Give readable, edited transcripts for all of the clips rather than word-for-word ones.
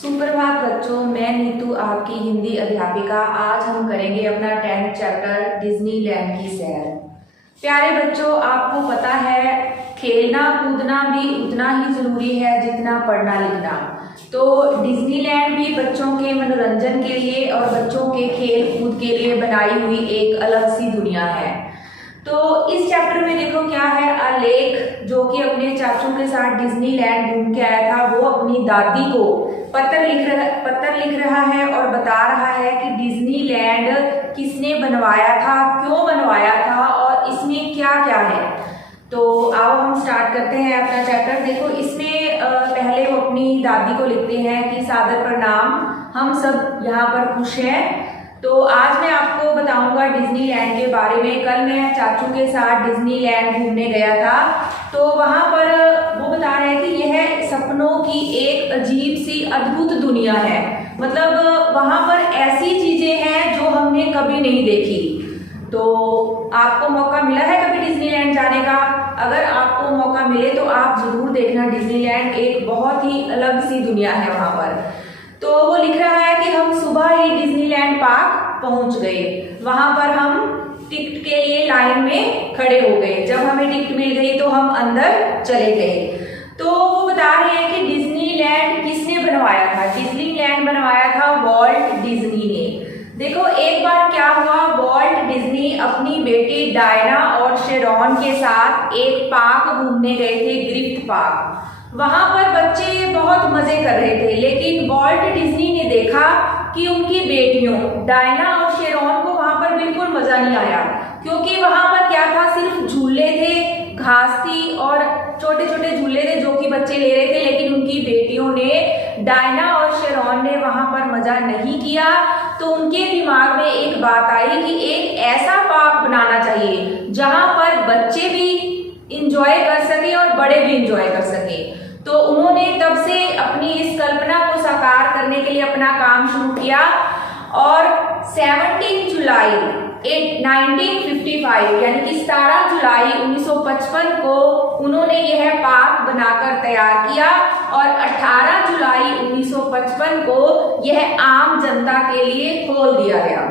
सुप्रभात बच्चों, मैं नीतू आपकी हिंदी अध्यापिका। आज हम करेंगे अपना 10th चैप्टर डिज्नीलैंड की सैर। प्यारे बच्चों, आपको पता है खेलना कूदना भी उतना ही जरूरी है जितना पढ़ना लिखना। तो डिज्नीलैंड भी बच्चों के मनोरंजन के लिए और बच्चों के खेल कूद के लिए बनाई हुई एक अलग सी दुनिया है। तो इस चैप्टर में देखो क्या है, आलेख जो कि अपने चाचों के साथ डिज्नीलैंड घूम के आया था, वो अपनी दादी को पत्र लिख रहा है और बता रहा है कि डिज्नीलैंड किसने बनवाया था, क्यों बनवाया था और इसमें क्या क्या है। तो आओ हम स्टार्ट करते हैं अपना चैप्टर। देखो इसमें पहले वो अपनी दादी को लिखते हैं कि सादर प्रणाम, हम सब यहाँ पर खुश हैं। तो आज मैं आपको बताऊंगा डिज्नीलैंड के बारे में। कल मैं चाचू के साथ डिज्नीलैंड घूमने गया था, तो वहां पर वो बता रहे हैं कि यह सपनों की एक अजीब सी अद्भुत दुनिया है। मतलब वहां पर ऐसी चीजें हैं जो हमने कभी नहीं देखी। तो आपको मौका मिला है कभी डिज्नीलैंड जाने का? अगर आपको मौका मिले तो आप जरूर देखना डिज्नीलैंड, एक बहुत ही अलग सी दुनिया है वहां पर। तो वो लिख रहा है कि हम सुबह ही डिज्नीलैंड पार्क पहुंच गए। वहां पर हम टिकट के लिए लाइन में खड़े हो गए। जब हमें टिकट मिल गई तो हम अंदर चले गए। तो वो बता रहे हैं कि डिज्नीलैंड किसने बनवाया था। डिज्नीलैंड बनवाया था वॉल्ट डिज्नी ने। देखो एक बार क्या हुआ, वॉल्ट डिज्नी अपनी बेटी डायना और शेरॉन के साथ एक पार्क घूमने गए थे, ग्रिफ्ट पार्क। वहां पर बच्चे बहुत मजे कर रहे थे, लेकिन वॉल्ट डिज्नी ने देखा कि उनकी बेटियों डायना और शेरॉन को वहां पर बिल्कुल मजा नहीं आया, क्योंकि वहां पर क्या था, सिर्फ झूले थे, घास थी और छोटे छोटे झूले थे जो कि बच्चे ले रहे थे। लेकिन उनकी बेटियों ने, डायना और शेरॉन ने वहां पर मजा नहीं किया। तो उनके दिमाग में एक बात आई कि एक ऐसा पार्क बनाना चाहिए जहां पर बच्चे भी इंजॉय कर सके और बड़े भी इंजॉय कर सके। तो उन्होंने तब से अपनी इस कल्पना को साकार करने के लिए अपना काम शुरू किया और 17 जुलाई 1955 यानी कि 17 जुलाई 1955 को उन्होंने यह पार्क बनाकर तैयार किया और 18 जुलाई 1955 को यह आम जनता के लिए खोल दिया गया।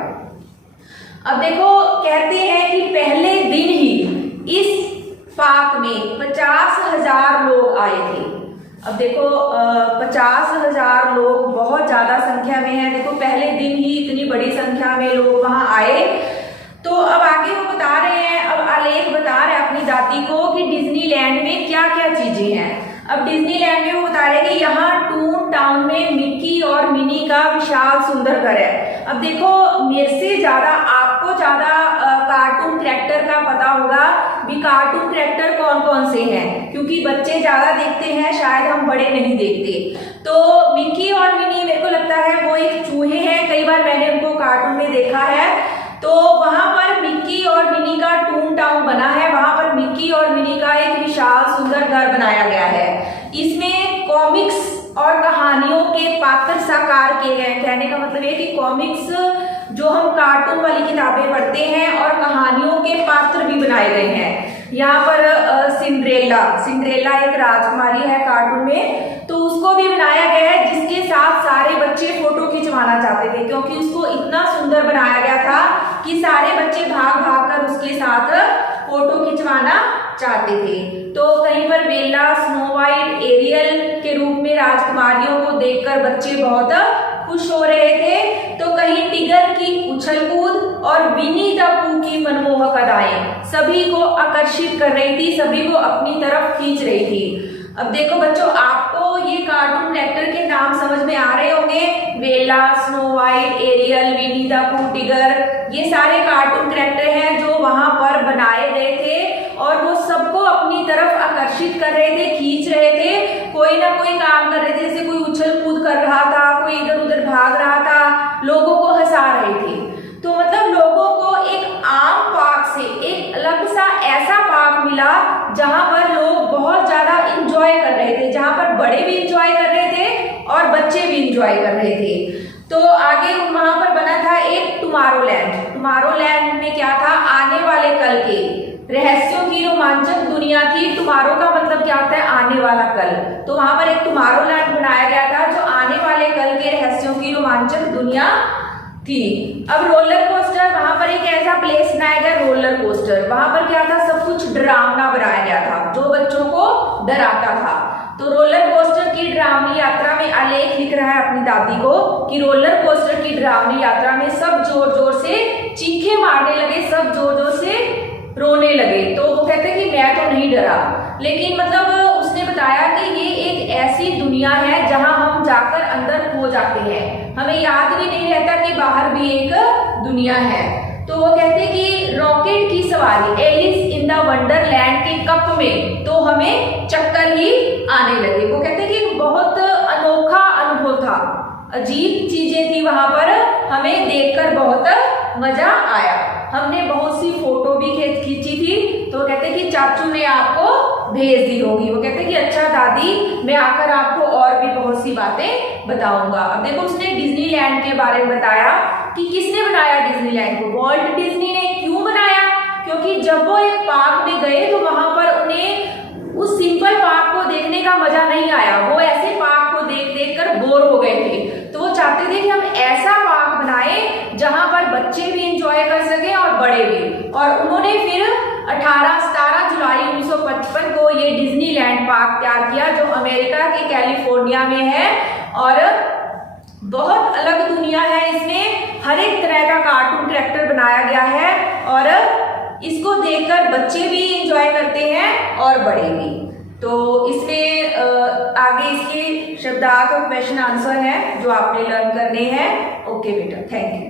अब देखो कहते हैं कि पहले दिन ही इस पार्क में 50,000 लोग आए थे। अब देखो 50,000 लोग बहुत ज्यादा संख्या में है। देखो पहले दिन ही इतनी बड़ी संख्या में लोग वहां आए। तो अब आगे वो बता रहे हैं, अब आलेख बता रहे हैं अपनी दादी को कि डिज्नीलैंड में क्या क्या चीजें हैं। अब डिज्नीलैंड में वो बता रहे हैं कि यहाँ टून टाउन में मिक्की और मिनी का विशाल सुंदर घर है। अब देखो मेरे से ज्यादा आपको ज्यादा कार्टून कैरेक्टर का पता होगा भी, कार्टून कैरेक्टर कौन कौन से हैं, क्योंकि बच्चे ज्यादा देखते हैं, शायद हम बड़े नहीं देखते। तो मिक्की और मिनी मेरे को लगता है वो एक चूहे हैं, कई बार मैंने उनको कार्टून में देखा है। तो वहां पर मिक्की और मिनी का टून टाउन बना है, वहां पर मिक्की और मिनी का एक विशाल सुंदर घर बनाया गया है। इसमें कॉमिक्स और कहानियों के पात्र साकार किए गए। कहने का मतलब है कि कॉमिक्स जो हम कार्टून वाली किताबें पढ़ते हैं और कहानियों के पात्र भी बनाए गए हैं। यहाँ पर सिंड्रेला एक राजकुमारी है कार्टून में, तो उसको भी बनाया गया है, जिसके साथ सारे बच्चे फोटो खिंचवाना चाहते थे, क्योंकि उसको इतना सुंदर बनाया गया था कि सारे बच्चे भाग भाग कर उसके साथ फोटो खिंचवाना चाहते थे। तो कहीं पर बेला, स्नो वाइट, एरियल के रूप में राजकुमारियों को देखकर बच्चे बहुत खुश हो रहे थे। तो कहीं टिगर की उछल कूद और विनी द पू की मनमोहक अदाएं सभी को आकर्षित कर रही थी, सभी को अपनी तरफ खींच रही थी। अब देखो बच्चों, आपको ये कार्टून कैरेक्टर के नाम समझ में आ रहे होंगे। Bella, Snow White, Ariel, Winnie the Pooh, Tigger, ये सारे कार्टून कैरेक्टर हैं जो वहां पर बनाए गए थे और वो सबको अपनी तरफ आकर्षित कर रहे थे, खींच रहे थे। कोई ना कोई काम कर रहे थे, जैसे कोई उछल कूद कर रहा था, कोई इधर उधर भाग रहा था, लोगों को हंसा रहे थे। तो मतलब लोगों को एक आम पार्क से एक अलग सा ऐसा पार्क मिला जहां पर लोग बहुत ज्यादा इंजॉय कर रहे थे, जहां पर बड़े भी इंजॉय कर रहे थे और बच्चे भी इंजॉय कर रहे थे। तो आगे वहां पर बना था एक टुमारोलैंड। टुमारोलैंड में क्या था, आने वाले कल के रहस्यों की रोमांचक दुनिया थी। टुमारो का मतलब क्या होता है, आने वाला कल। तो वहां पर एक टुमारो लैंड बनाया गया था जो आने वाले कल के रहस्यों की रोमांचक दुनिया थी। अब रोलर कोस्टर, वहां पर एक ऐसा प्लेस बनाया गया रोलर कोस्टर। वहां पर क्या था, सब कुछ डरावना बनाया गया था जो बच्चों को डराता था। तो रोलर कोस्टर की डरावनी यात्रा में आलेख लिख रहा है अपनी दादी को कि रोलर कोस्टर की डरावनी यात्रा में सब जोर जोर से चीखे मारने लगे, सब जोर जोर से रोने लगे। तो वो कहते कि मैं तो नहीं डरा, लेकिन मतलब उसने बताया कि ये एक ऐसी दुनिया है जहां हम जाकर अंदर खो जाते हैं, हमें याद भी नहीं रहता कि बाहर भी एक दुनिया है। तो वो कहते कि रॉकेट की सवारी एलिस इन द वंडरलैंड के कप में तो हमें चक्कर ही आने लगे। वो कहते कि बहुत अनोखा अनुभव था, अजीब चीजें थी वहां पर, हमें देखकर बहुत मजा आया। हमने बहुत सी फोटो भी खींची थी। तो कहते कि चाचू ने आपको भेज दी होगी। वो कहते कि अच्छा दादी, मैं आकर आपको और भी बहुत सी बातें बताऊंगा। अब देखो उसने डिज्नीलैंड के बारे में बताया कि किसने बनाया डिज्नीलैंड को। वॉल्ट डिज्नी ने क्यों बनाया, क्योंकि जब वो एक पार्क में गए तो वहां पर उन्हें उस सिंपल पार्क को देखने का मजा नहीं आया। वो ऐसे पार्क को देख देख कर बोर हो गए थे। तो वो चाहते थे कि हम ऐसा पार्क बनाए जहां पर बच्चे भी एंजॉय कर सके और बड़े भी। और उन्होंने फिर 17 जुलाई 1955 को ये डिज्नीलैंड पार्क तैयार किया जो अमेरिका के कैलिफोर्निया में है। और बहुत अलग दुनिया है, इसमें हर एक तरह का कार्टून कैरेक्टर बनाया गया है और इसको देखकर बच्चे भी एंजॉय करते हैं और बड़े भी। तो इसमें आगे इसके शब्दार्थ और क्वेश्चन आंसर है जो आपने लर्न करने हैं। ओके बेटा, थैंक यू।